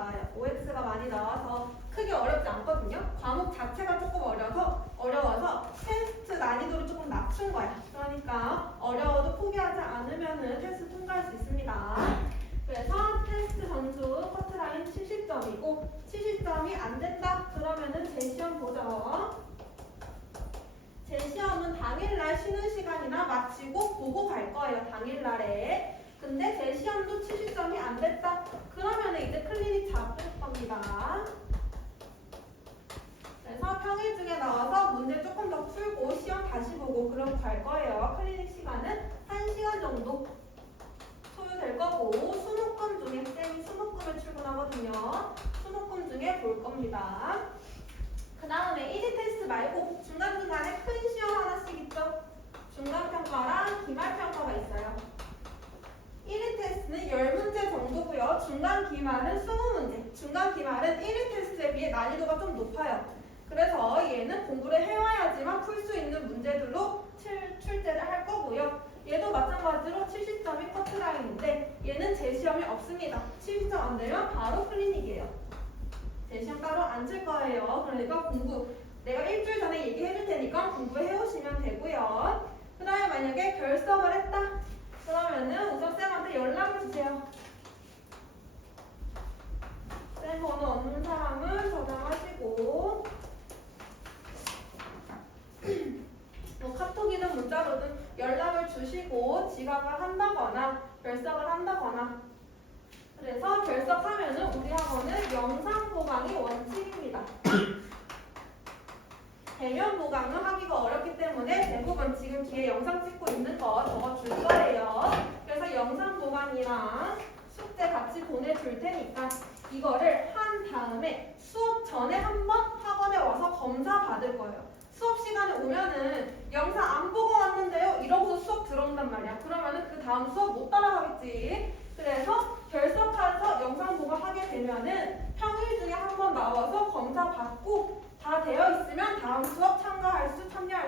나와요. OX가 많이 나와서 크게 어렵지 않거든요. 과목 자체가 조금 어려워서 테스트 난이도를 조금 낮춘 거야. 그러니까 어려워도 포기하지 않으면은 테스트 통과할 수 있습니다. 그래서 테스트 점수 커트라인 70점이고 70점이 안 된다 그러면은 재시험 보죠. 재시험은 당일날 쉬는 시간이나 마치고 보고 갈 거예요. 당일날에. 근데 재시험도 70점이 안 됐다 그러면 이제 클리닉 잡을 겁니다. 그래서 평일 중에 나와서 문제 조금 더 풀고 시험 다시 보고 그럼 갈 거예요. 클리닉 시간은 1시간 정도 소요될 거고 수목금 중에 쌤이 수목금을 출근하거든요. 수목금 중에 볼 겁니다. 그 다음에 1위 테스트 말고 중간중간에 큰 시험 하나씩 있죠. 중간평가랑 기말평가가 있어요. 1위 테스트는 10문제 정도고요. 중간 기말은 20문제. 중간 기말은 1위 테스트에 비해 난이도가 좀 높아요. 그래서 얘는 공부를 해와야지만 풀 수 있는 문제들로 출제를 할 거고요. 얘도 마찬가지로 70점이 커트라인인데 얘는 재시험이 없습니다. 70점 안 되면 바로 클리닉이에요. 재시험 따로 안 칠 거예요. 그러니까 공부 내가 일주일 전에 얘기해 줄 테니까 공부해 오시면 되고요. 그 다음에 만약에 결석을 했다. 그러면은 우선 쌤한테 연락을 주세요. 쌤 번호 없는 사람은 저장하시고 뭐 카톡이든 문자로든 연락을 주시고 지각을 한다거나 결석을 한다거나 그래서 결석하면은 우리 학원은 영상 보강이 원칙입니다. 대면 보강은 하기가 어렵기 때문에 대부분 지금 뒤에 영상 찍고 있는 거 적어줄 거예요. 그래서 영상 보강이랑 숙제 같이 보내줄 테니까 이거를 한 다음에 수업 전에 한번 학원에 와서 검사 받을 거예요. 수업 시간에 오면은 영상 안 보고 왔는데요 이러고서 수업 들어온단 말이야. 그러면은 그 다음 수업 못 따라가겠지. 그래서 결석해서 영상 보강하게 되면은 평일 중에 한번 나와서 검사 받고 다 되어 있으면 다음 수업 참여할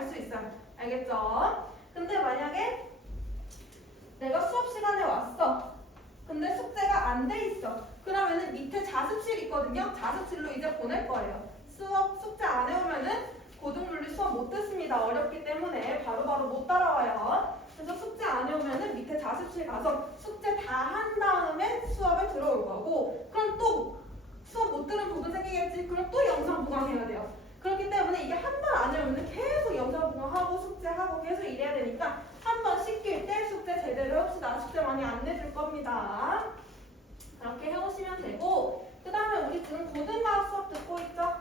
수 있어요. 알겠죠? 근데 만약에 내가 수업 시간에 왔어. 근데 숙제가 안 돼 있어. 그러면은 밑에 자습실 있거든요. 자습실로 이제 보낼 거예요. 수업 숙제 안 해오면은 고등물리 수업 못 듣습니다. 어렵기 때문에 바로바로 못 따라와요. 그래서 숙제 안 해오면은 밑에 자습실 가서 숙제 다 한 다음에 수업에 들어올 거고 그럼 또 수업 못 들은 부분 생기겠지? 그럼 또 영상 보강해야 돼요. 그렇기 때문에 이게 한 번 안 해오면 계속 영상 보강하고 숙제하고 계속 이래야 되니까 한 번 시킬 때 숙제 제대로 합시다. 숙제 많이 안 내줄 겁니다. 그렇게 해오시면 되고 그 다음에 우리 지금 고등과학 수업 듣고 있죠?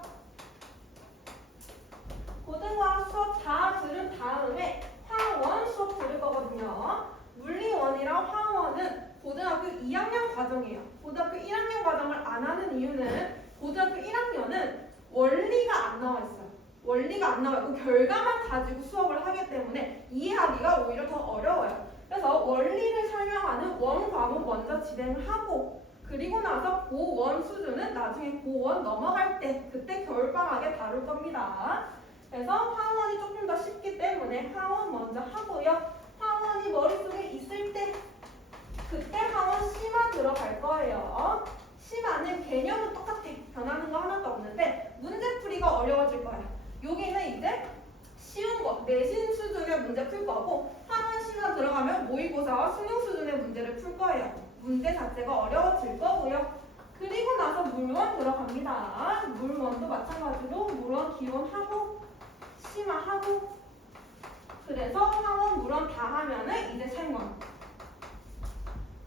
고등과학 수업 다 들은 다음에 화원 수업 들을 거거든요. 물리원이랑 화원은 고등학교 2학년 과정이에요. 고등학교 1학년 과정을 안 하는 이유는 고등학교 1학년은 원리가 안 나와 있어요. 원리가 안 나와 있고 결과만 가지고 수업을 하기 때문에 이해하기가 오히려 더 어려워요. 그래서 원리를 설명하는 원 과목 먼저 진행을 하고 그리고 나서 고1 수준은 나중에 고1 넘어갈 때 그때 겨울방학에 다룰 겁니다. 그래서 화원이 조금 더 쉽기 때문에 화원 먼저 하고요. 화원이 머릿속에 있을 때 그때 화원 심화 들어갈 거예요. 심화는 개념은 똑같아. 변하는 거 하나도 없는데 문제풀이가 어려워질 거야. 여기는 이제 쉬운 거, 내신 수준의 문제 풀 거고 화원 심화 들어가면 모의고사와 수능 수준의 문제를 풀 거예요. 문제 자체가 어려워질 거고요. 그리고 나서 물원 들어갑니다. 물원도 마찬가지로 물원 기원하고 심화하고 그래서 화원 물원 다 하면은 이제 생원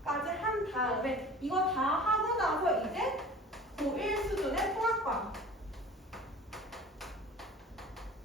까지 한 다음에 이거 다 하고 나서 이제 고1 수준의 통합과목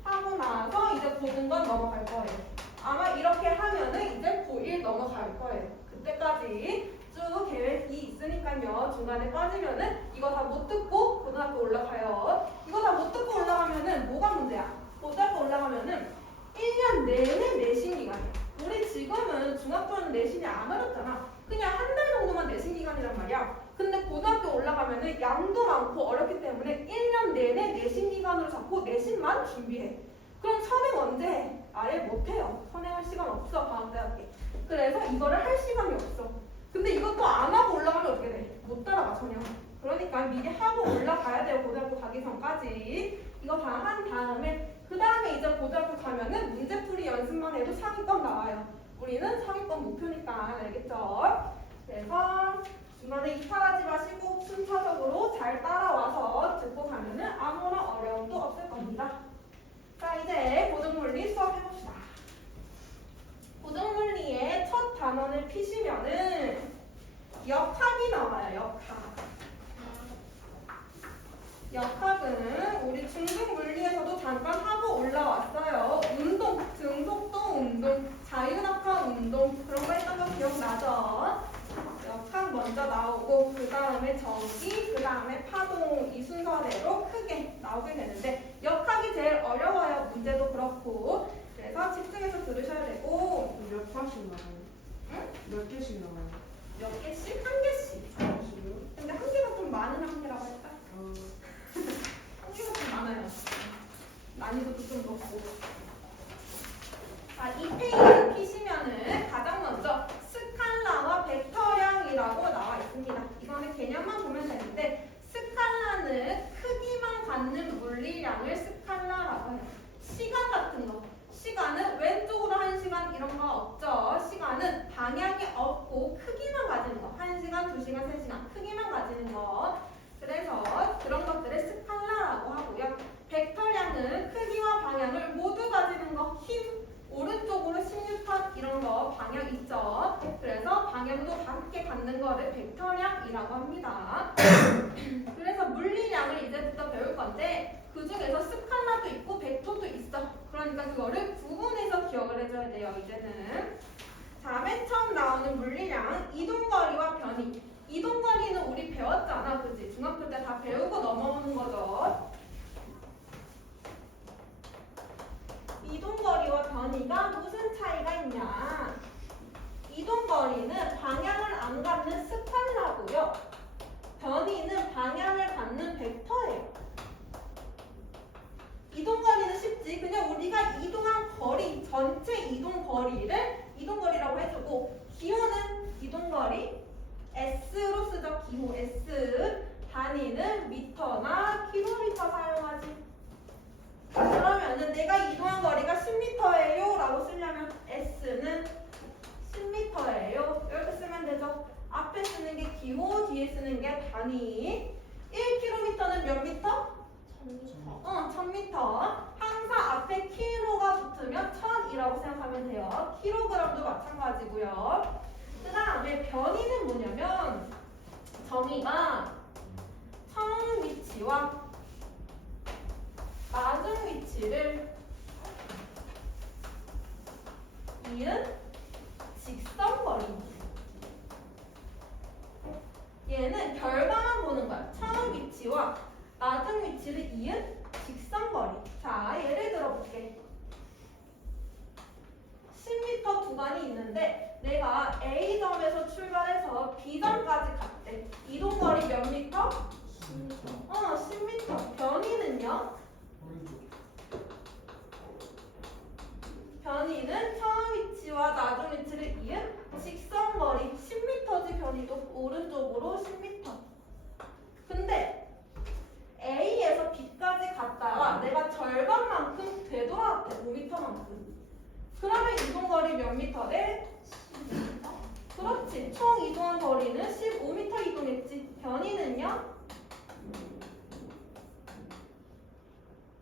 하고 나서 이제 고등관 넘어갈 거예요. 아마 이렇게 하면은 이제 고1 넘어갈 거예요. 그때까지 쭉 계획이 있으니까요. 중간에 빠지면은 이거 다 못 듣고 고등학교 올라가요. 이거 다 못 듣고 올라가면은 뭐가 문제야? 고등학교 올라가면은 1년 내내 내신 기간이에요. 우리 지금은 중학교는 내신이 안 어렵잖아. 그냥 한 달 정도만 내신 기간이란 말이야. 근데 고등학교 올라가면은 양도 많고 어렵기 때문에 1년 내내 내신 기간으로 잡고 내신만 준비해. 그럼 선행 언제 해? 아예 못해요. 선행할 시간 없어. 방학대학에. 그래서 이거를 할 시간이 없어. 근데 이것도 안 하고 올라가면 어떻게 돼? 못 따라가 전혀. 그러니까 거니까 미리 하고 올라가야 돼요. 고등학교 가기 전까지. 이거 다 한 다음에 그 다음에 이제 고등학교 가면은 문제풀이 연습만 해도 상위권 나와요. 우리는 상위권 목표니까 알겠죠? 그래서 중간에 이탈하지 마시고 순차적으로 잘 따라와서 듣고 가면은 아무런 어려움도 없을 겁니다. 자, 이제 고등물리 수업 해봅시다. 고등물리의 첫 단원을 피시면은 역학이 나와요. 역학은 우리 중등물리에서도 잠깐 하고 올라왔어요. 운동, 등속도 운동, 자유낙하 운동 그런 거 했던 거 기억나죠? 역학 먼저 나오고 그 다음에 전기, 그 다음에 파동 이 순서대로 크게 나오게 되는데 역학이 제일 어려워요. 문제도 그렇고. 그래서 집중해서 들으셔야 되고. 몇 파씩 나와요? 응? 몇 개씩 나와요? 몇 개씩? 한 개씩. 근데 한 개가 좀 많은 한 개라고 할까? 한 개가 좀 많아요. 난이도도 좀 높고. 자, 이 페이지 피시면은 가장 먼저 스칼라와 벡터량이라고 나와 있습니다. 이거는 개념만 보면 되는데 스칼라는 크기만 갖는 물리량을 스칼라라고 해요. 시간 같은 거. 시간은 왼쪽으로 1시간 이런 거 없죠. 시간은 방향이 없고 크기만 가지는 거. 1시간, 2시간, 3시간 크기만 가지는 거. 그래서 그런 것들을 스칼라라고 하고요. 벡터량은 크기와 방향을 모두 가지는 거. 힘, 오른쪽으로 16턴 이런 거 방향 있죠. 그래서 방향도 함께 갖는 거를 벡터량이라고 합니다. 그래서 물리량을 이제부터 배울 건데 그 중에서 스칼라도 있고 벡터도 있어. 그러니까 그거를 구분해서 기억을 해줘야 돼요. 이제는. 자, 맨 처음 나오는 물리량 이동거리와 변이. 이동거리는 우리 배웠잖아. 그치? 중학교 때 다 배우고 넘어오는 거죠. 이동거리와 변이가 무슨 차이가 있냐? 이동거리는 방향을 안 갖는 스칼라고요. 변이는 방향을 갖는 벡터예요. 이동거리는 쉽지. 그냥 우리가 이동한 거리, 전체 이동거리를 이동거리라고 해주고 기호는 이동거리 S로 쓰죠. 기호 S. 단위는 미터나 킬로미터 사용하지. 그러면은 내가 이동한 거리가 10m예요 라고 쓰려면 S는 10m예요. 이렇게 쓰면 되죠. 앞에 쓰는 게 기호, 뒤에 쓰는 게 단위. 1km는 몇 미터? 1000m. 항상 앞에 킬로가 붙으면 1000이라고 생각하면 돼요. 킬로그램도 마찬가지고요. 그 다음에 변이는 뭐냐면 정의가 처음 위치와 나중 위치를 이은 직선거리입니다. 얘는 결과만 보는 거야. 처음 위치와 나중 위치를 이은 직선거리. 자, 예를 들어볼게. 10m 구간이 있는데 내가 A점에서 출발해서 B점까지 갔대. 이동거리 몇 미터? 10m. 변이는요? 변이는 처음 위치와 나중 위치를 이은 직선거리 10m지. 변이도 오른쪽으로 10m. 근데 A에서 B까지 갔다가 내가 절반만큼 되돌아왔대. 5m만큼. 그러면 이동거리 몇 미터래? 10m. 그렇지. 총 이동한 거리는 15m 이동했지. 변이는요?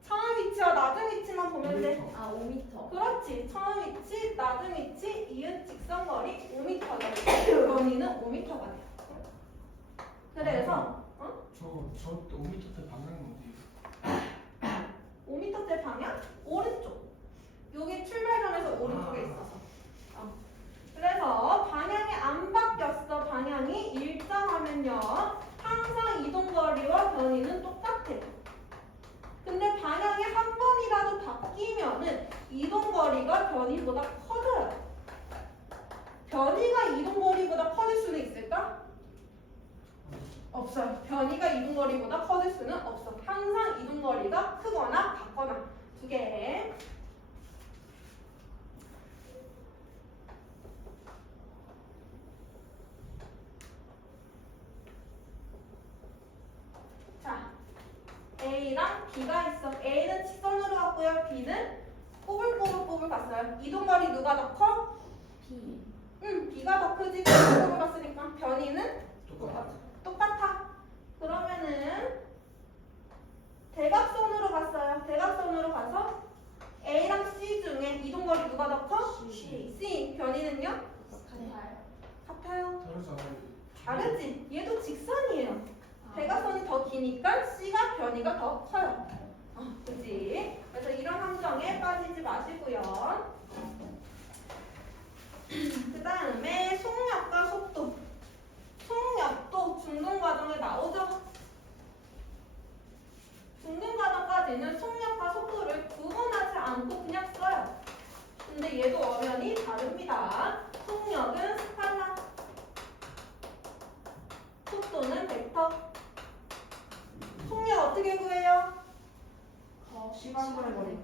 처음 위치와 나중 위치만 보면 돼. 5m. 그렇지. 처음 위치, 나중 위치, 이은 직선거리 5m가 돼. 변이는 5m가 돼. 그래서 저 5m 대 방향은 어디예요? 5m대 방향? 오른쪽. 여기 출발점에서 오른쪽에 있어서. 그래서 방향이 안 바뀌었어. 방향이 일정하면요. 항상 이동거리와 변이는 똑같아. 근데 방향이 한 번이라도 바뀌면은 이동거리가 변이보다 커져요. 변이가 이동거리보다 커질 수는 있을까? 없어요. 변이가 이동거리보다 커질 수는 없어. 항상 이동거리가 크거나 같거나 두 개. B가 있어. A는 직선으로 갔고요. B는 꼬불꼬불꼬불 갔어요. 이동거리 누가 더 커? B. 응, B가 더 크지. 꼬불꼬불 갔으니까 변이는 똑같아. 그러면은 대각선으로 갔어요. 대각선으로 가서 A랑 C 중에 이동거리 누가 더 커? C. C. 변이는요? 같아요. 같아요. 다르지 않아요? 다르지? 얘도 직선이에요. 대각선이 더 기니까 C가 변이가 더 커요. 그치? 그래서 이런 함정에 빠지지 마시고요. 그 다음에 속력과 속도. 속력도 중등 과정에 나오죠. 중등 과정까지는 속력과 속도를 구분하지 않고 그냥 써요. 근데 얘도 엄연히 다릅니다. 속력은 스칼라, 속도는 벡터. 속력 어떻게 구해요? 시간분의 거리.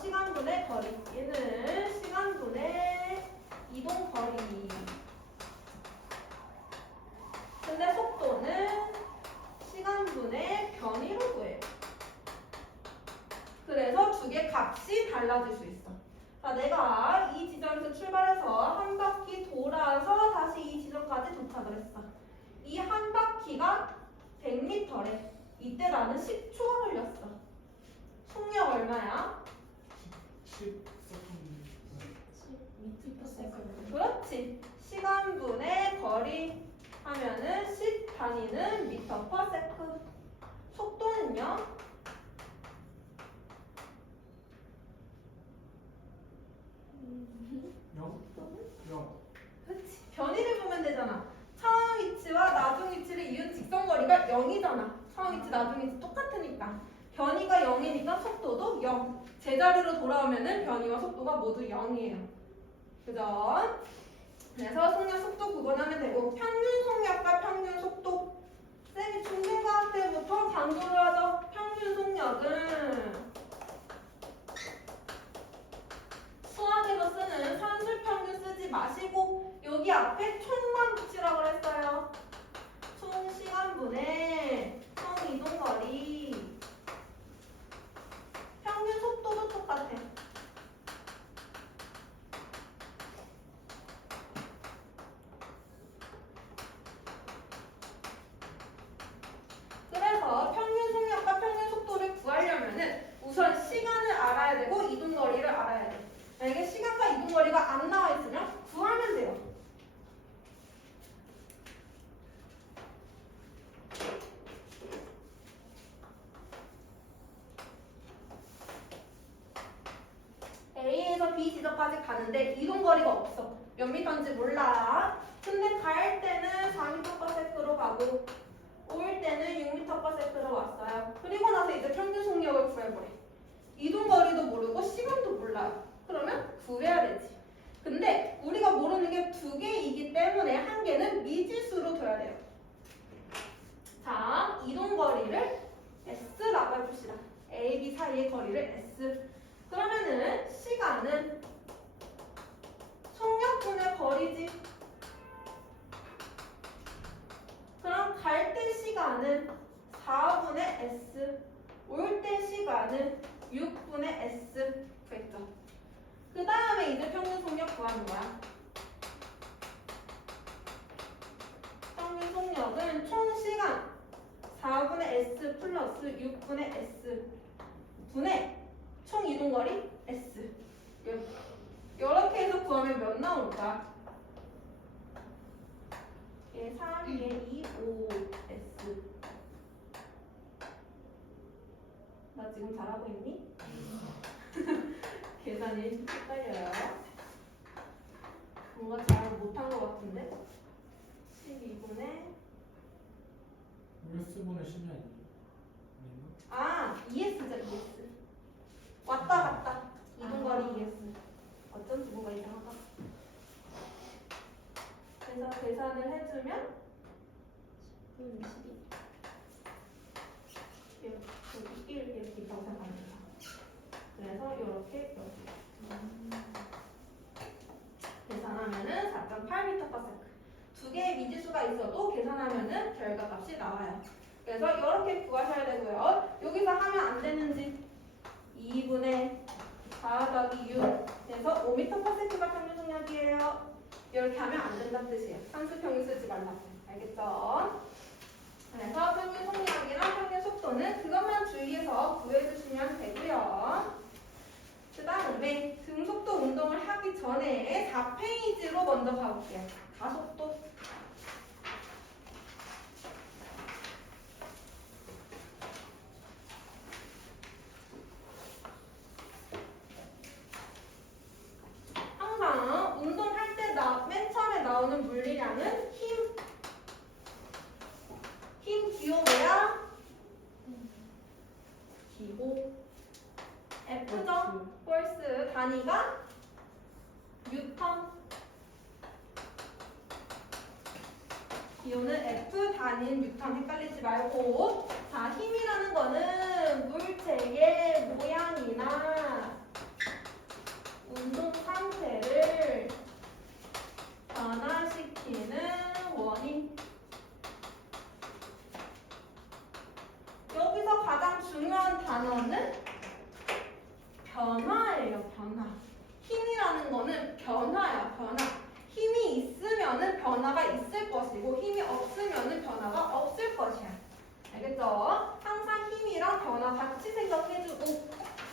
시간분의 거리. 얘는 시간분의 이동 거리. 근데 속도는 시간분의 변이로 구해요. 그래서 두 개 값이 달라질 수 있어. 자, 내가 이 지점에서 출발해서 한 바퀴 돌아서 다시 이 지점까지 도착을 했어. 이 한 바퀴가 100m래. 이때 나는 10초가 걸렸어. 속력 얼마야? 10세컨드. 10m/s. 그렇지. 시간분의 거리 하면은 10 단위는 m/s. 속도는요? 그렇지. 변이를 보면 되잖아. 처음 위치와 나중 위치를 이은 직선거리가 0이잖아. 처음 위치, 나중 위치 똑같으니까. 변이가 0이니까 속도도 0. 제자리로 돌아오면은 변이와 속도가 모두 0이에요. 그죠? 그래서 속력, 속도 구분하면 되고 평균 속력과 평균 속도. 쌤이 중등과학 때부터 강조를 하죠. 평균 속력은 수학에서 쓰는 산술평균 쓰지 마시고 여기 앞에 총만 붙이라고 했어요. 총 시간분의 총 이동거리. 평균 속도도 똑같아. 그래서 평균 속력과 평균 속도를 구하려면은 우선 시간을 알아야 되고 이동거리를 알아야 돼. 만약에 시간과 이동거리가 안 나와 있으면 구하면 돼요. A에서 B 지점까지 가는데 이동거리가 없어. 몇 미터인지 몰라. 근데 갈 때는 4m/s로 가고 올 때는 6m/s로 왔어요. 그리고 나서 이제 평균 속력을 구해버려. 이동거리도 모르고 시간도 몰라요. 그러면 구해야 되지. 근데 우리가 모르는 게 두 개이기 때문에 한 개는 미지수로 둬야 돼요. 자, 이동거리를 S라고 해봅시다. A, B 사이의 거리를 S. 그러면은 시간은 속력분의 거리지. 그럼 갈 때 시간은 4분의 S, 올 때 시간은 6분의 S 구했죠. 그 다음에 이제 평균 속력 구하는 거야. 평균 속력은 총 시간 4분의 S 플러스 6분의 S 분의 총 이동거리 S. 이렇게 해서 구하면 몇 나올까? 얘 3, 얘 2, 5, S. 나 지금 잘하고 있니? 계산이 헷갈려요. 뭔가 잘 못한 것 같은데? 12분의 S분의 10이 아닌가? ES죠, ES. 왔다 갔다. 이동거리 ES. 어쩐지 뭔가 이상하다. 그래서 계산을 해주면 10분 12. 여기 1 이렇게 있다고 생각합니다. 그래서 이렇게 계산하면은 4.8m/s. 두 개의 미지수가 있어도 계산하면은 결과값이 나와요. 그래서 이렇게 구하셔야 되고요. 여기서 하면 안 되는지 2분의 4 더하기 6 해서 5m/s가 평균 속력이에요. 이렇게 하면 안 된다는 뜻이에요. 산수 평균 쓰지 말라고. 알겠죠? 그래서 평균 속력이랑 평균 속도는 그것만 주의해서 구해주시면 되고요. 그 다음에 등속도 운동을 하기 전에 4페이지로 먼저 가볼게요. 가속도. 항상 운동할 때 맨 처음에 나오는 물리량은 힘 기호고요. 기호 F죠? 폴스 단위가 뉴턴. 기호는 F 단위인 뉴턴 헷갈리지 말고. 자, 힘이라는 거는 물체의 모양이나 운동 상태를 변화시키는 원인. 여기서 가장 중요한 단어는 변화예요. 변화. 힘이라는 거는 변화야. 변화. 힘이 있으면은 변화가 있을 것이고 힘이 없으면은 변화가 없을 것이야. 알겠죠? 항상 힘이랑 변화 같이 생각해주고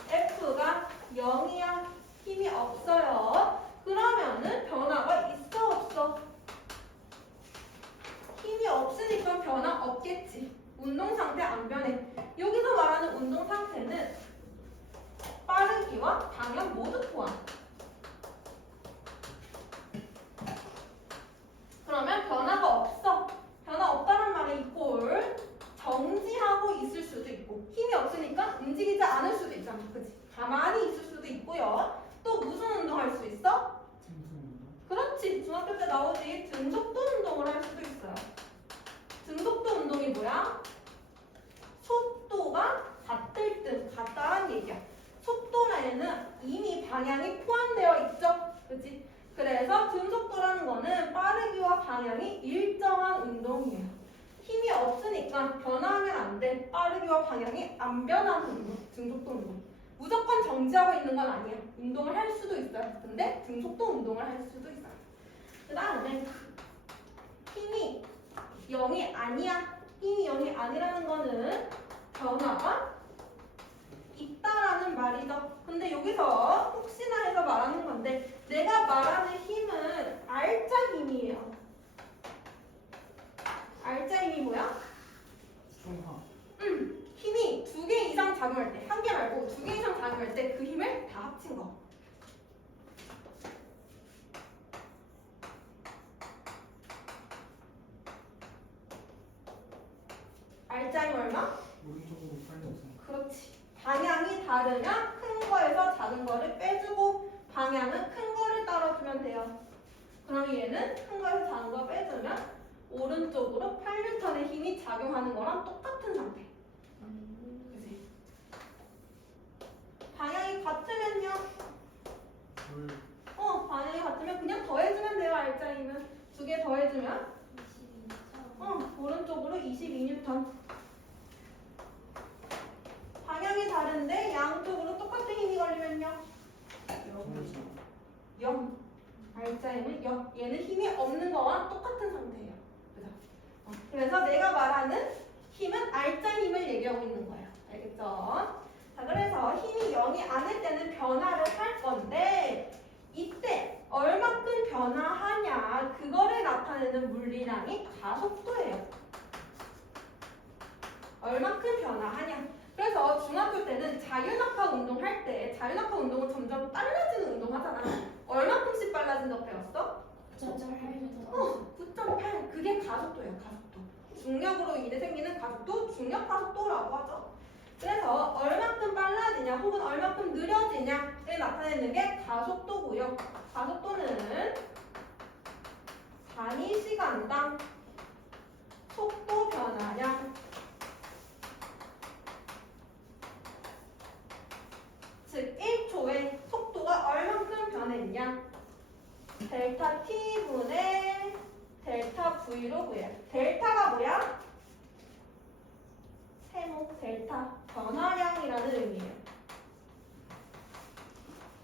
F가 0이야. 힘이 없어요. 그러면은 변화가 있어 없어? 힘이 없으니까 변화 없겠지. 운동 상태 안 변해. 여기서 말하는 운동 상태는 빠르기와 방향 모두 포함. 그러면 변화가 없어. 변화 없다는 말은 이꼴 정지하고 있을 수도 있고 힘이 없으니까 움직이지 않을 수도 있잖아. 그치? 가만히 있을 수도 있고요. 또 무슨 운동할 수 있어? 그렇지. 중학교 때 나오지. 등속도 운동을 할 수도 있어요. 등속도 운동이 뭐야? 속도가 같을 듯 같다는 얘기야. 속도에는 이미 방향이 포함되어 있죠. 그치? 그래서 등속도라는 거는 빠르기와 방향이 일정한 운동이에요. 힘이 없으니까 변화하면 안 돼. 빠르기와 방향이 안 변하는 운동. 등속도 운동. 무조건 정지하고 있는 건 아니에요. 운동을 할 수도 있어요. 근데 등속도 운동을 할 수도 있어요. 그 다음에 힘이 0이 아니야. 힘이 0이 아니라는 거는 변화가 있다라는 말이죠. 근데 여기서 혹시나 해서 말하는 건데 내가 말하는 힘은 알짜 힘이에요. 알짜 힘이 뭐야? 중화. 힘이 2개 이상 작용할 때, 1개 말고 2개 이상 작용할 때 그 힘을 다 합친 거. 알짜 힘 얼마? 오른쪽으로 빨려서. 그렇지. 방향이 다르면 큰 거에서 작은 거를 빼주고 방향은 큰 거를 따라주면 돼요. 그럼 얘는 큰 거에서 작은 거 빼주면 오른쪽으로 8N의 힘이 작용하는 거랑 똑같은 상태. 그치? 방향이 같으면요? 방향이 같으면 그냥 더해주면 돼요. 알짜 힘은 2개 더해주면 22점. 오른쪽으로 22N. 방향이 다른데 양쪽으로 똑같은 힘이 걸리면요? 0. 알짜 힘은 0. 얘는 힘이 없는 거와 똑같은 상태예요. 그죠? 그래서 내가 말하는 힘은 알짜 힘을 얘기하고 있는 거예요. 알겠죠? 자, 그래서 힘이 0이 아닐 때는 변화를 할 건데 이때 얼마큼 변화하냐 그거를 나타내는 물리량이 가속도예요. 얼마큼 변화하냐. 그래서 중학교 때는 자유낙하 운동할 때 자유낙하 운동은 점점 빨라지는 운동 하잖아. 얼마큼씩 빨라진다고 배웠어? 9.8. 그게 가속도예요. 가속도. 중력으로 인해 생기는 가속도, 중력 가속도라고 하죠. 그래서 얼마큼 빨라지냐 혹은 얼마큼 느려지냐를 나타내는 게 가속도고요. 가속도는 단위 시간당 속도 변화량 즉 1초에 속도가 얼만큼 변했냐 델타 T분의 델타 V로 구해요. 델타가 뭐야? 델타 변화량이라는 의미예요.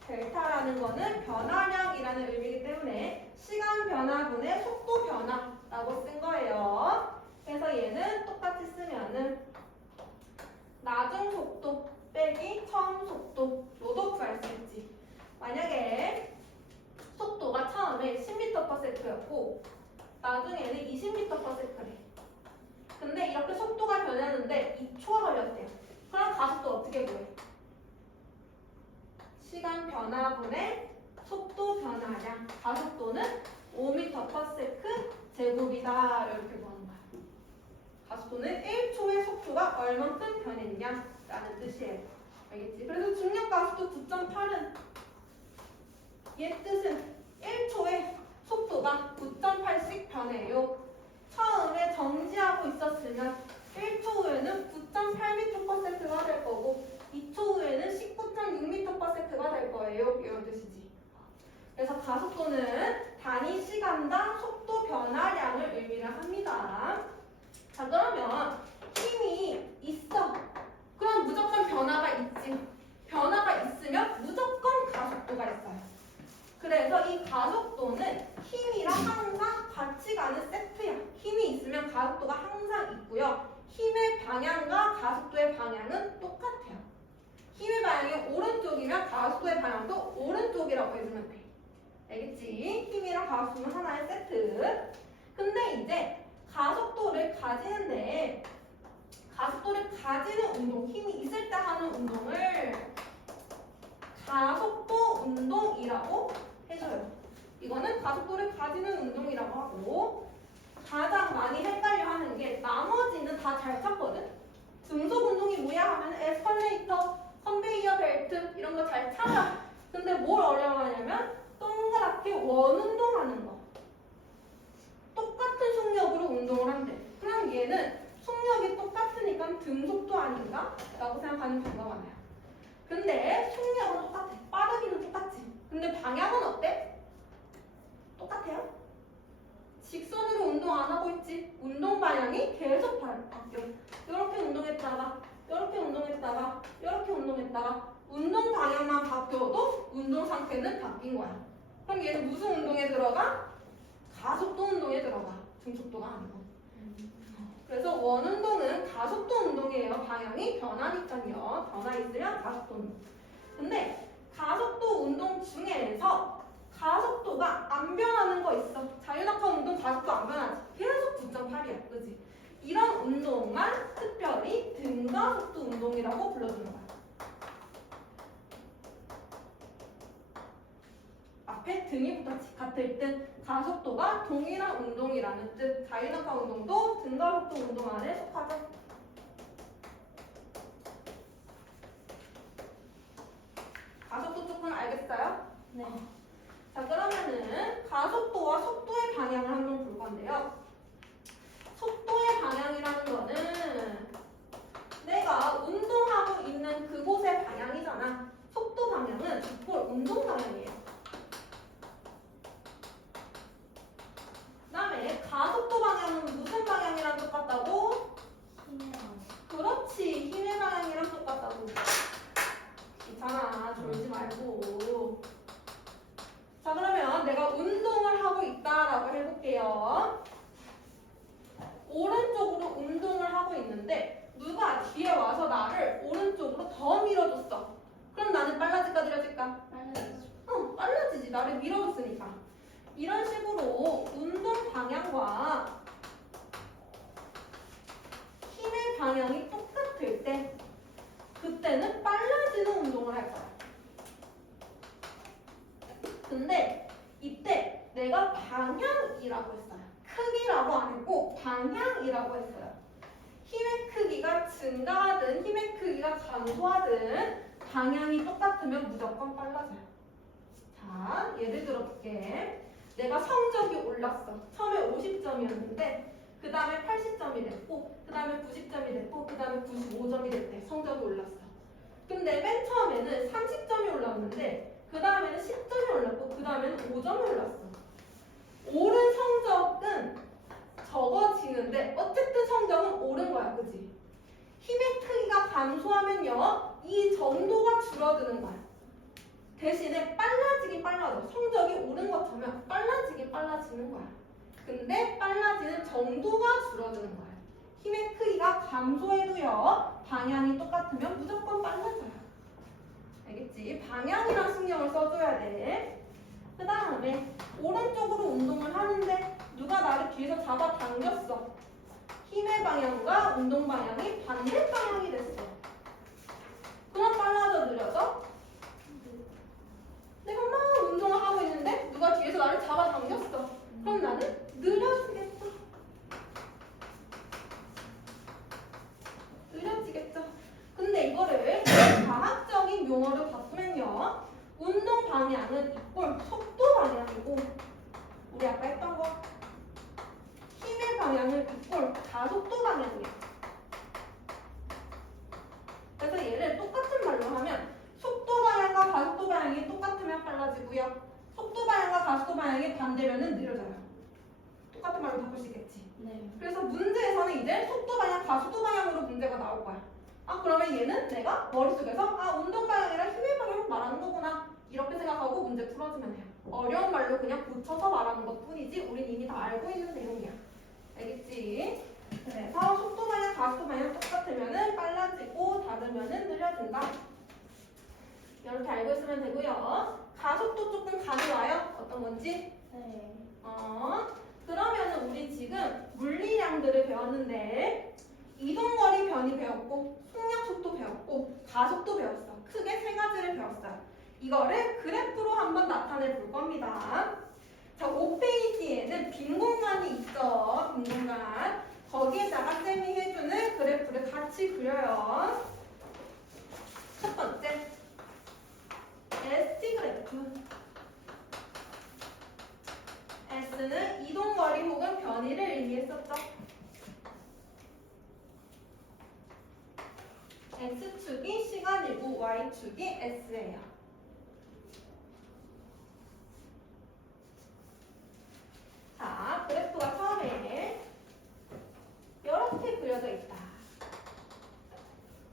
델타라는 거는 변화량이라는 의미이기 때문에 시간 변화분의 속도 변화라고 쓴 거예요. 그래서 얘는 똑같이 쓰면은 나중 속도 빼기 처음 속도 요도 구할 수 있지. 만약에 속도가 처음에 10m/s였고 나중에는 20m/s래. 근데 이렇게 속도가 변하는데 2초가 걸렸대요. 그럼 가속도 어떻게 구해? 시간 변화분의 속도 변화량. 가속도는 5m/s 제곱이다. 이렇게 구하는 거야. 가속도는 1초의 속도가 얼만큼 변했냐라는 뜻이에요. 알겠지? 그래서 중력 가속도 9.8은 얘 뜻은 1초의 속도가 9.8씩 변해요. 처음에 정지하고 있었으면 1초 후에는 9.8m/s가 될 거고 2초 후에는 19.6m/s가 될 거예요. 이런 뜻이지. 그래서 가속도는 단위 시간당 속도 변화량을 의미를 합니다. 자, 그러면 힘이 있어. 그럼 무조건 변화가 있지. 변화가 있으면 무조건 가속도가 있어요. 그래서 이 가속도는 힘이랑 항상 같이 가는 세트야. 힘이 있으면 가속도가 항상 있고요. 힘의 방향과 가속도의 방향은 똑같아요. 힘의 방향이 오른쪽이면 가속도의 방향도 오른쪽이라고 해주면 돼. 알겠지? 힘이랑 가속도는 하나의 세트. 근데 이제 가속도를 가지는데 가속도를 가지는 운동, 힘이 있을 때 하는 운동을 가속도 운동이라고 해줘요. 이거는 가속도를 가지는 운동이라고 하고 가장 많이 헷갈려 하는 게 나머지는 다 잘 찾거든? 등속 운동이 뭐야 하면 에스컬레이터, 컨베이어 벨트 이런 거 잘 찾아. 근데 뭘 어려워하냐면 동그랗게 원 운동하는 거. 똑같은 속력으로 운동을 한대. 그럼 얘는 속력이 똑같으니까 등속도 아닌가? 라고 생각하는 경우가 많아요. 근데 속력은 똑같아. 빠르기는 똑같지. 근데 방향은 어때? 똑같아요. 직선으로 운동 안 하고 있지. 운동 방향이 계속 바뀌어. 이렇게 운동했다가 이렇게 운동했다가 이렇게 운동했다가 운동 방향만 바뀌어도 운동 상태는 바뀐 거야. 그럼 얘는 무슨 운동에 들어가? 가속도 운동에 들어가. 등속도가 아니고. 그래서 원운동은 가속도 운동이에요. 방향이 변하니까요. 변화 있으면 가속도 운동. 근데 가속도 운동 중에서 가속도가 안 변하는 거 있어. 자유낙하 운동 가속도 안 변하지. 계속 9.8이야. 그지? 이런 운동만 특별히 등가속도 운동이라고 불러주는 거야. 앞에 등이 같을 땐 가속도가 동일한 운동이라는 뜻. 자유낙하 운동도 등가속도 운동 안에 속하죠. 가속도 조금 알겠어요? 네. 자, 그러면은 가속도와 속도의 방향을 한번 볼 건데요. 속도의 방향이라는 거는 내가 운동하고 있는 그곳의 방향이잖아. 속도 방향은 곧 운동 방향이에요. 그다음에 가속도 방향은 무슨 방향이랑 똑같다고? 힘의 방. 그렇지, 힘의 방향이랑 똑같다고. 괜찮아, 졸지 말고. 자, 그러면 내가 운동을 하고 있다라고 해볼게요. 오른쪽으로 운동을 하고 있는데 누가 뒤에 와서 나를 오른쪽으로 더 밀어줬어. 그럼 나는 빨라질까 느려질까? 빨라지죠. 빨라지지. 나를 밀어줬으니까. 이런 식으로 운동 방향과 힘의 방향이 똑같을 때 그때는 빨라지는 운동을 할 거야. 근데 이때 내가 방향이라고 했어요. 크기라고 안 했고 방향이라고 했어요. 힘의 크기가 증가하든 힘의 크기가 감소하든 방향이 똑같으면 무조건 빨라져요. 자, 예를 들어볼게. 내가 성적이 올랐어. 처음에 50점이었는데 그 다음에 80점이 됐고 그 다음에 90점이 됐고 그 다음에 95점이 됐대. 성적이 올랐어. 근데 맨 처음에는 30점이 올랐는데 그 다음에는 10점이 올랐고 그 다음에는 5점이 올랐어. 오른 성적은 적어지는데 어쨌든 성적은 오른 거야. 그지? 힘의 크기가 감소하면요, 이 정도가 줄어드는 거야. 대신에 빨라지긴 빨라져. 성적이 오른 것처럼 빨라지긴 빨라지는 거야. 근데 빨라지는 정도가 줄어드는 거야. 힘의 크기가 감소해도요, 방향이 똑같으면 무조건 빨라져요. 알겠지? 방향이랑 신경을 써줘야 돼. 그 다음에 오른쪽으로 운동을 하는데 누가 나를 뒤에서 잡아당겼어. 힘의 방향과 운동 방향이 반대 방향이 됐어. 그럼 빨라져, 느려져? 내가 막 운동을 하고 있는데 누가 뒤에서 나를 잡아당겼어. 그럼 나는 느려지겠죠. 느려지겠죠. 근데 이거를 과학적인 용어로 바꾸면요, 운동 방향은 이꼴 속도 방향이고, 우리 아까 했던 거 힘의 방향은 이꼴 가속도 방향이야. 그래서 얘를 똑같은 말로 하면 속도 방향과 가속도 방향이 똑같으면 빨라지고요, 속도 방향과 가속도 방향이 반대면은 느려져요. 똑같은 말로 바꿀 수 있겠지. 네. 그래서 문제에서는 이제 속도 방향, 가속도 방향으로 문제가 나올 거야. 아, 그러면 얘는 내가 머릿속에서 아, 운동 방향이랑 힘의 방향 말하는 거구나, 이렇게 생각하고 문제 풀어주면 돼요. 어려운 말로 그냥 붙여서 말하는 것 뿐이지 우린 이미 다 알고 있는 내용이야. 알겠지? 그래서 속도 방향, 가속도 방향 똑같으면은 빨라지고 다르면은 느려진다. 이렇게 알고 있으면 되고요. 가속도 조금 가져와요. 어떤 건지? 네. 그러면은 우리 지금 물리량들을 배웠는데 이동거리 변이 배웠고 속력 속도 배웠고 가속도 배웠어. 크게 세 가지를 배웠어요. 이거를 그래프로 한번 나타내 볼 겁니다. 자, 5페이지에는 빈 공간이 있죠. 빈 공간. 거기에다가 쌤이 해주는 그래프를 같이 그려요. 첫 번째, ST 그래프. S는 이동거리 혹은 변이를 의미했었죠. X축이 시간이고 Y축이 S예요. 자, 그래프가 처음에 이렇게 그려져 있다.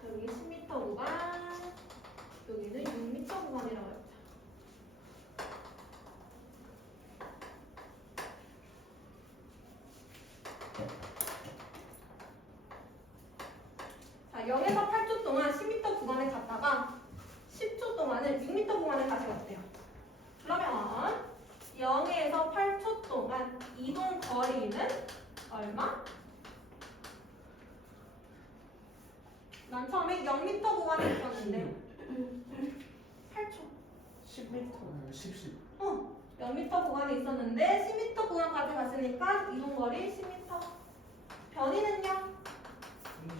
여기 10m 구간, 여기는 6m 구간이라고 했죠. 자, 0에서 8초 동안 10m 구간에 갔다가 10초 동안은 6m 구간에 다시 왔대요. 그러면 0에서 8초 동안 이동 거리는 얼마? 난 처음에 0m 구간에 있었는데 8초. 10m. 10. 0m 구간에 있었는데 10m 구간까지 갔으니까 이동 거리 10m. 변이는요?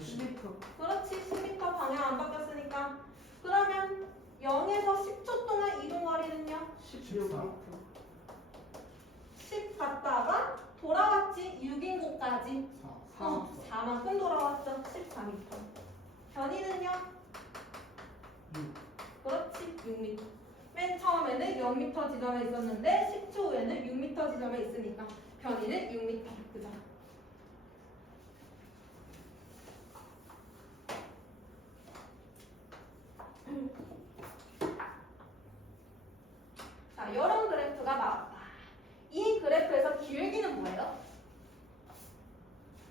10m. 그렇지, 10m 방향 안 바뀌었으니까. 그러면 0에서 10초 동안 이동 거리는요? 14. 10 갔다가 돌아왔지, 6인 곳까지. 4. 4만큼 돌아왔죠, 14m. 변이는요? 6. 그렇지, 6m. 맨 처음에는 0m 지점에 있었는데 10초 후에는 6m 지점에 있으니까 변이는 6m. 그죠? 자, 이런 그래프가 나왔다. 이 그래프에서 기울기는 뭐예요?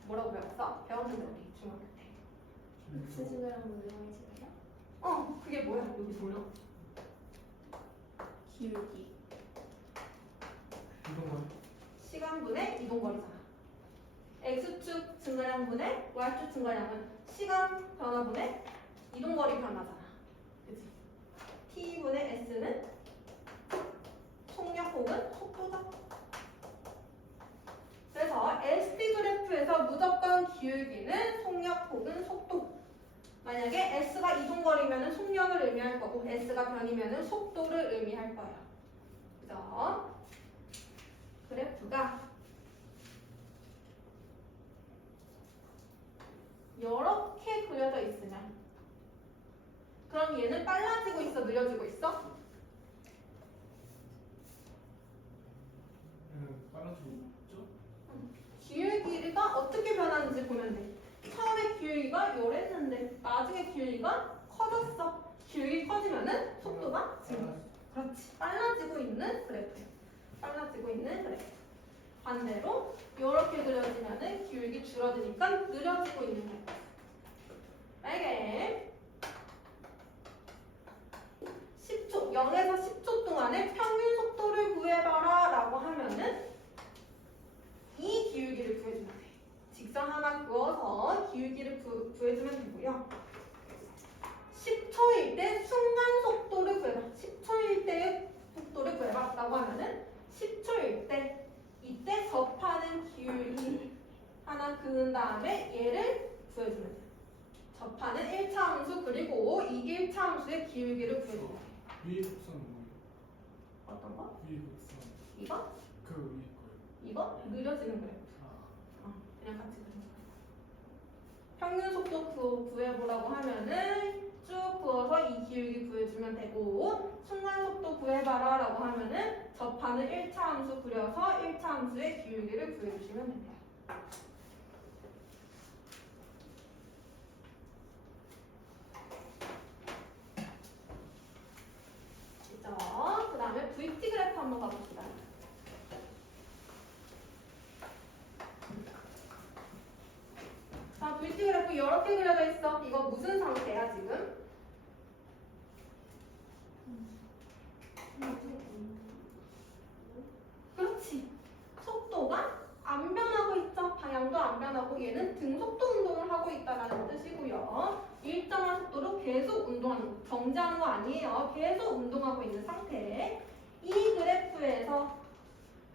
뭐라고 배웠어? 배웠는데 우리 중학교 때. 수직이랑 운동해지나요? 그게 뭐야? 여기 돌려. 기울기. 이동거리. 시간분의 이동거리잖아. X축 증가량분의 Y축 증가량은 시간 변화분의 이동거리 변화잖아. 그치? T분의 S는 속력 혹은 속도죠. 그래서 ST 그래프에서 무조건 기울기는 속력 혹은 속도. 만약에 S가 이동거리면 속력을 의미할 거고 S가 변이면 속도를 의미할 거예요. 그죠? 그래프가 이렇게 그려져 있으면 그럼 얘는 빨라지고 있어, 느려지고 있어? 빨라지고 있죠? 기울기가 어떻게 변하는지 보면 돼. 처음에 기울기가 요랬는데 반대로 이렇게 그려지면은 기울기 줄어드니까 느려지고 있는 거예요. 알게? 10초, 0에서 10초 동안에 평균 속도를 구해봐라 라고 하면은 이 기울기를 구해주면 돼. 직선 하나 그어서 기울기를 구해주면 되고요. 10초일 때 순간 속도를 구해봐. 10초일 때의 속도를 구해봐 라고 하면은 10초일 때 이때 접하는 기울기 하나 그은 다음에 얘를 구해주면 돼. 접하는 1차 함수 그리고 이 1차 함수의 기울기를 구해주면 돼. 위에 곡선 뭐예요? 어떤 거? 위에 곡선 이거? 그 위에 거예요. 이거? 느려지는 거예요. 그냥 같이 그려. 평균 속도 구해보라고 하면은 쭉 그어서 이 기울기 구해주면 되고 순간 속도 구해봐라 라고 하면은 접하는 1차 함수 그려서 1차 함수의 기울기를 구해주시면 됩니다. 그 다음에 VT 그래프 한번 가봅시다. 자, VT 그래프 이렇게 그려져 있어. 이거 무슨 상태야 지금? 그렇지. 속도가 안 변하고 있죠. 방향도 안 변하고 얘는 등속도 운동을 하고 있다는 뜻이고요. 일정한 속도로 계속 운동하는 거. 정지하는 거 아니에요. 계속 운동하고 있는 상태. 이 그래프에서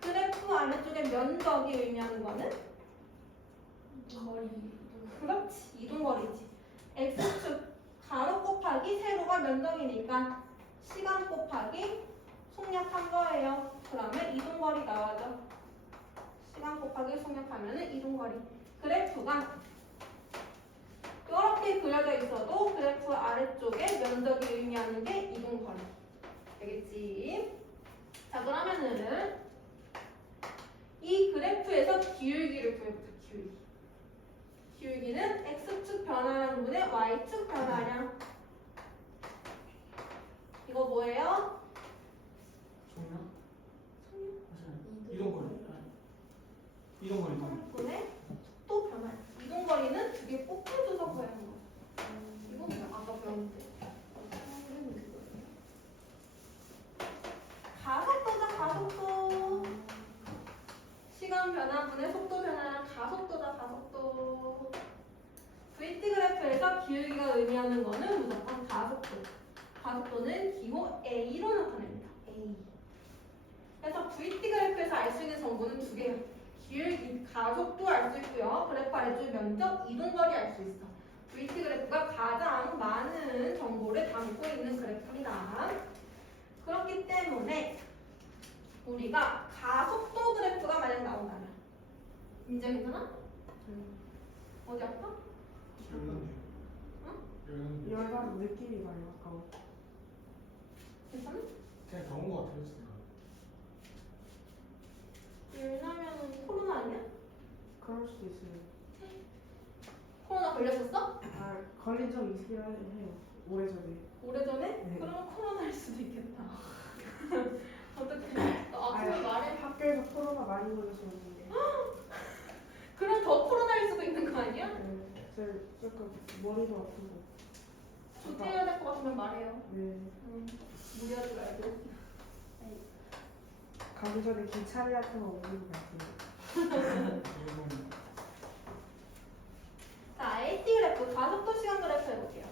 그래프 아래쪽에 면적이 의미하는 거는 거리. 그렇지. 이동거리지. x축 가로 곱하기 세로가 면적이니까 시간 곱하기 속력한 거예요. 그러면 이동거리 나와죠. 시간 곱하기 속력하면 이동거리. 그래프가 이렇게 그려져 있어도 그래프 아래쪽에 면적이 의미하는 게 이동거리. 되겠지? 자, 그러면은 이 그래프에서 기울기를 구해보자. 기울기. 기울기는 x축 변화량 분의 y축 변화량. 이거 뭐예요? 총량? 이동거리. 이동거리. 분의 속도 변화. 이동거리는 두 개 곱해줘서 구하는 거. 이건 뭐야? 아까 배웠는데. 가속도다 가속도. 시간 변화분의 속도 변화량 가속도다 가속도. VT 그래프에서 기울기가 의미하는 거는 무조건 가속도. 가속도는 기호 A로 나타냅니다. A. 그래서 VT 그래프에서 알 수 있는 정보는 두 개예요. 기울기, 가속도 알 수 있고요. 그래프 아래쪽 면적, 이동거리 알 수 있어. VT 그래프가 가장 많은 정보를 담고 있는 그래프입니다. 그렇기 때문에 우리가 가속도 그래프가 만약 나온다면 인정이잖아? 어디 아파? 열난데요. 응? 열난데. 열받은 느낌이 많이 가까워. 괜찮아? 그냥 더운 거 같아요 지금. 열나면 코로나 아니야? 그럴 수도 있어요. 코로나 걸렸었어? 아, 걸린 적 있긴 해요. 오래전에. 오래전에? 네. 그러면 코로나일 수도 있겠다. 어떻게? 너 아침에 말해. 학교에서 코로나 많이 걸렸었는데. 그럼 더 코로나일 수도 있는 거 아니야? 네, 제가 조금 머리도 아프고. 조퇴해야 될 것 같으면 말해요. 네. 무리하지 말고. 가기 전에 기차례 같은 거 올리고 갈게요. 자, AT 그래프, 가속도 시간 그래프 해볼게요.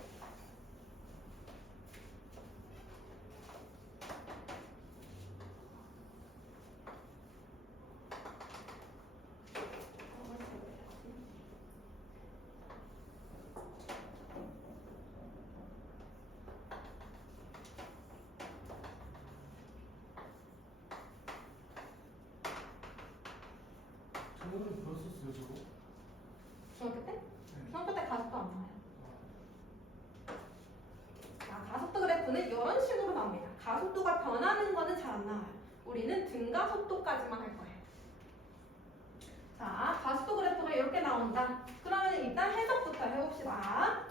저번에 배웠었어요 저거? 중학교 때? 네. 중학교 때 가속도 안 나와요. 자, 가속도 그래프는 이런 식으로 나옵니다. 가속도가 변하는 거는 잘 안 나와요. 우리는 등가속도까지만 할 거예요. 자, 가속도 그래프가 이렇게 나온다. 그러면 일단 해석부터 해봅시다.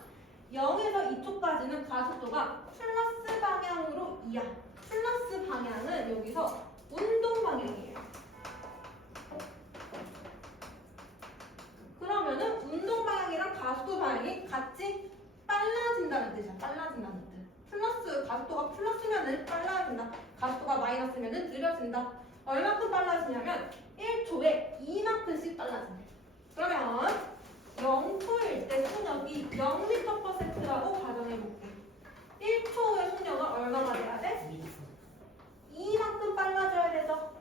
0에서 이쪽까지는 가속도가 플러스 방향으로 이야. 플러스 방향은 여기서 운동 방향이에요. 느려진다. 얼마큼 빨라지냐면 1초에 2만큼씩 빨라진대. 그러면 0초일 때 속력이 0m/s라고 가정해볼게. 1초의 속력은 얼마나 돼야 돼? 2만큼 빨라져야 되죠.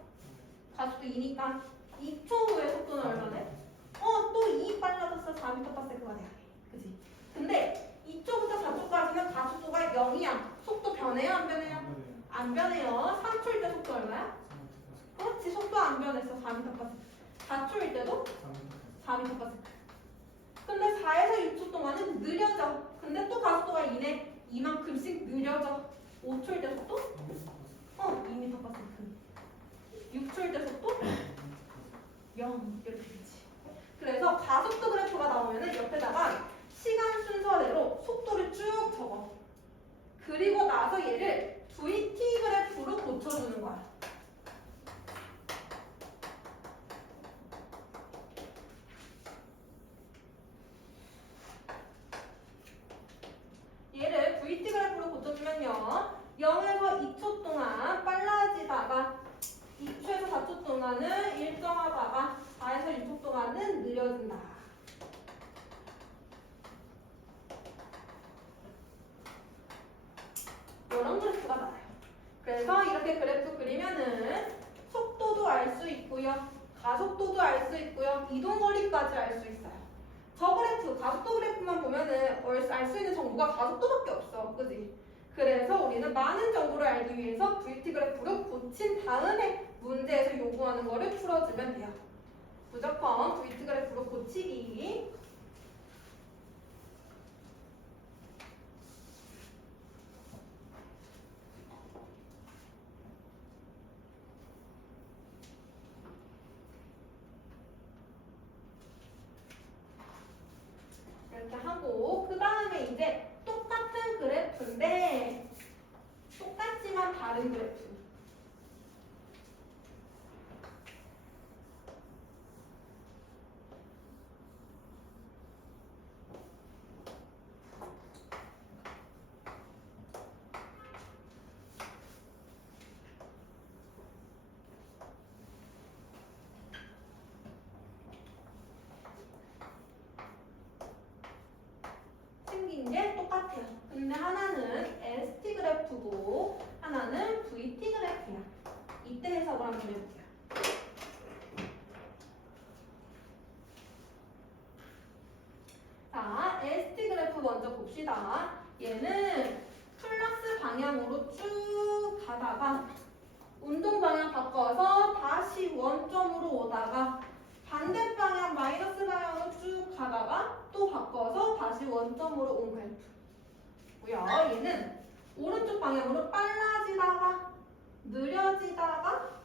가속도 2니까 2초 후의 속도는 얼마 돼? 또 2 빨라졌어. 4m/s가 돼야 돼. 그치? 근데 2초부터 4초까지는 가속도가 0이야. 속도 변해요? 안 변해요? 안 변해요. 3초일 때 속도 얼마야? 그렇지. 속도 안 변했어. 4m/s. 4초일 때도 4m/s. 근데 4에서 6초 동안은 느려져. 근데 또 가속도가 2네. 이만큼씩 느려져. 5초일 때 속도? 2m/s. 6초일 때 속도? 0. 이렇게 되지. 그래서 가속도 그래프가 나오면은 옆에다가 시간 순서대로 속도를 쭉 적어. 그리고 나서 얘를 VT 그래프로 고쳐주는 거야. 얘를 VT 그래프로 고쳐주면요. 0에서 2초 동안 빨라지다가 2초에서 4초 동안은 일정하다가 4에서 6초 동안은 느려진다. 이런 그래프가 나와요. 그래서 이렇게 그래프 그리면은 속도도 알 수 있고요. 가속도도 알 수 있고요. 이동거리까지 알 수 있어요. 저 그래프, 가속도 그래프만 보면은 알 수 있는 정보가 가속도밖에 없어. 그지? 그래서 우리는 많은 정보를 알기 위해서 VT 그래프로 고친 다음에 문제에서 요구하는 거를 풀어주면 돼요. 무조건 VT 그래프로 고치기. 이렇게 하고 그 다음에 이제 똑같은 그래프인데 똑같지만 다른 그래프. 생긴 게 똑같아요. 근데 하나는 ST 그래프고 하나는 VT 그래프야. 이때 해석을 한번 해볼게요. 자, ST 그래프 먼저 봅시다. 얘는 플러스 방향으로 쭉 가다가 운동 방향 바꿔서 다시 원점으로 오다가 반대 방향 마이너스 방향으로 쭉 가다가 또 바꿔서 다시 원점으로 온 그래프고요. 얘는 오른쪽 방향으로 빨라지다가 느려지다가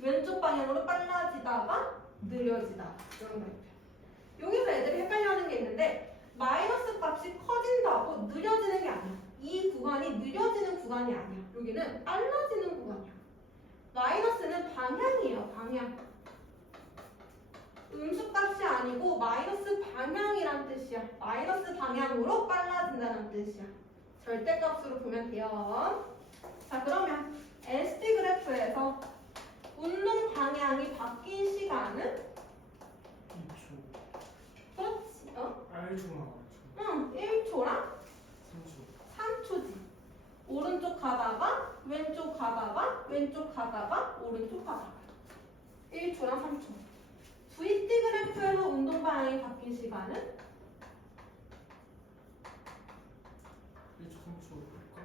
왼쪽 방향으로 빨라지다가 느려지다가 이런 그래프. 여기서 애들이 헷갈려하는 게 있는데 마이너스 값이 커진다고 느려지는 게 아니야. 이 구간이 느려지는 구간이 아니야. 여기는 빨라지는 구간이야. 마이너스는 방향이에요. 방향. 음수값이 아니고 마이너스 방향이란 뜻이야. 마이너스 방향으로 빨라진다는 뜻이야. 절대값으로 보면 돼요. 자, 그러면 ST 그래프에서 운동 방향이 바뀐 시간은? 2초. 그렇지. 알초나 응, 1초랑 3초. 3초지. 오른쪽 가다가 왼쪽 가다가 왼쪽 가다가 오른쪽 가다가 1초랑 3초. VT 그래프에서 운동 방향이 바뀐 시간은? 1초, 3초 볼까?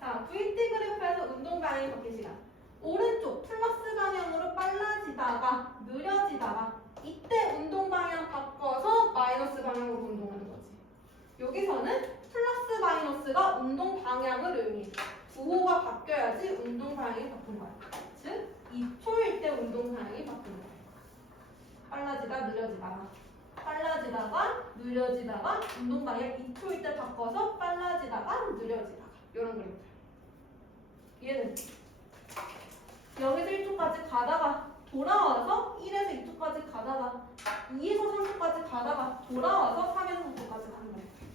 자, VT 그래프에서 운동 방향이 바뀐 시간. 오른쪽 플러스 방향으로 빨라지다가 느려지다가 이때 운동 방향 바꿔서 마이너스 방향으로 운동하는 거지. 여기서는 플러스 마이너스가 운동 방향을 의미해. 부호가 바뀌어야지 운동 방향이 바뀐 거야. 즉 2초일 때 운동 방향이 바뀐 거야. 빨라지다 느려지다가 빨라지다가 느려지다가 운동 방향 2초일 때 바꿔서 빨라지다가 느려지다가 이런 그림들. 얘는 0에서 1초까지 가다가 돌아와서 1에서 2초까지 가다가 2에서 3초까지 가다가 돌아와서 3에서 4초까지 가는 거야. 그치?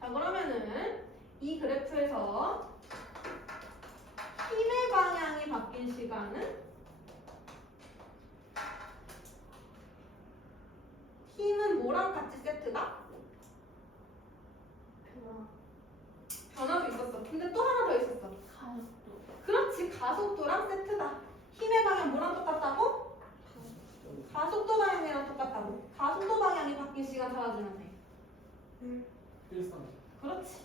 자, 그러면은 이 그래프에서 힘의 방향이 바뀐 시간은 힘은 뭐랑 같이 세트가? 변화도 있었어. 근데 또 하나 더 있었어. 가속도. 그렇지, 가속도랑 세트다. 힘의 방향 뭐랑 똑같다고? 가속도 방향이랑 똑같다고. 가속도 방향이 바뀐 시간 찾아주면 돼. 1, 3. 그렇지.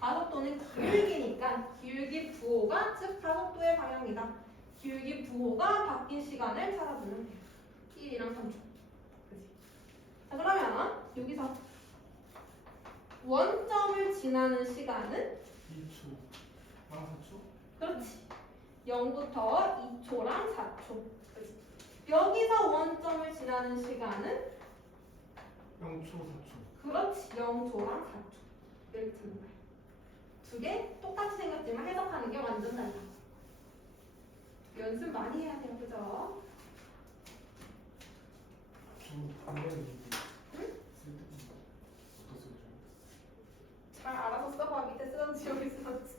가속도는 기울기니까 기울기 부호가 즉 가속도의 방향이다. 기울기 부호가 바뀐 시간을 찾아주면 돼. 1이랑 3초. 그치? 자, 그러면 여기서 원점을 지나는 시간은 2초. 랑 4초? 그렇지. 0부터 2초랑 4초. 그치? 여기서 원점을 지나는 시간은 0초, 4초. 그렇지. 0초랑 4초. 이렇게 되는 거야. 두 개 똑같이 생겼지만 해석하는 게 완전 달라. 연습 많이 해야 돼요. 그죠? 좀 반대는 이게 응? 쓸데없는 어떤 소리죠? 잘 알아서 써봐. 밑에 쓰던지 여기 쓰던지.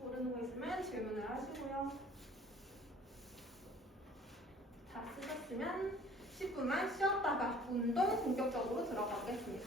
모르는 거 있으면 질문을 하시고요. 다 쓰셨으면 10분만 쉬었다가 운동 본격적으로 들어가겠습니다.